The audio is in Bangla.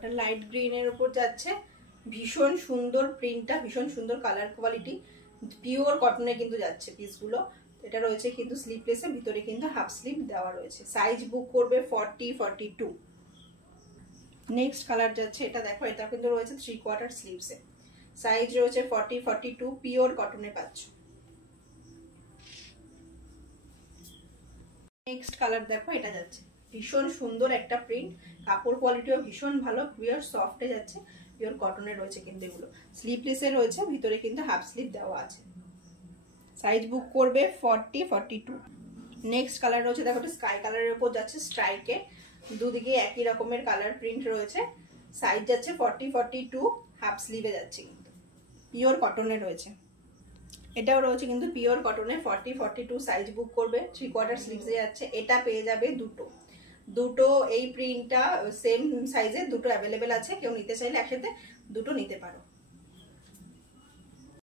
এটা লাইট গ্রিনের উপর যাচ্ছে, ভীষণ সুন্দর প্রিন্টটা, ভীষণ সুন্দর কালার কোয়ালিটি, পিওর কটনে কিন্তু যাচ্ছে পিসগুলো। এটা রয়েছে কিন্তু স্লিভলেসের ভিতরে কিন্তু হাফ স্লিভ দেওয়া রয়েছে। সাইজ বুক করবে 40-42। নেক্সট কালার যাচ্ছে, এটা দেখো, এটা কিন্তু রয়েছে 3/4 স্লিভসে, সাইজ রয়েছে 40-42, পিওর কটনে পাচ্ছ। নেক্সট কালার দেখো, এটা যাচ্ছে ভীষণ সুন্দর একটা প্রিন্ট, কাপড় কোয়ালিটিও ভীষণ ভালো, পিওর সফটে যাচ্ছে, পিওর কটনে রয়েছে কিন্তু এগুলো। স্লিভলেসে রয়েছে, ভিতরে কিন্তু হাফ স্লিভ দেওয়া আছে। সাইজ বুক করবে 40-42। নেক্সট কালার রয়েছে দেখো, স্কাই কালারের উপর যাচ্ছে স্ট্রাইকে, দুদিকে একই রকমের কালার প্রিন্ট রয়েছে, সাইজ যাচ্ছে 40-42, হাফ স্লিভে যাচ্ছে কিন্তু পিওর কটনে রয়েছে। এটাও রয়েছে কিন্তু পিওর কটনে, 40-42 সাইজ বুক করবে, 3/4 স্লিভসে যাচ্ছে। এটা পেয়ে যাবে দুটো এই প্রিন্টটা সেম সাইজে দুটো অ্যাভেলেবেল আছে, কেউ নিতে চাইলে একসাথে দুটো নিতে পারো।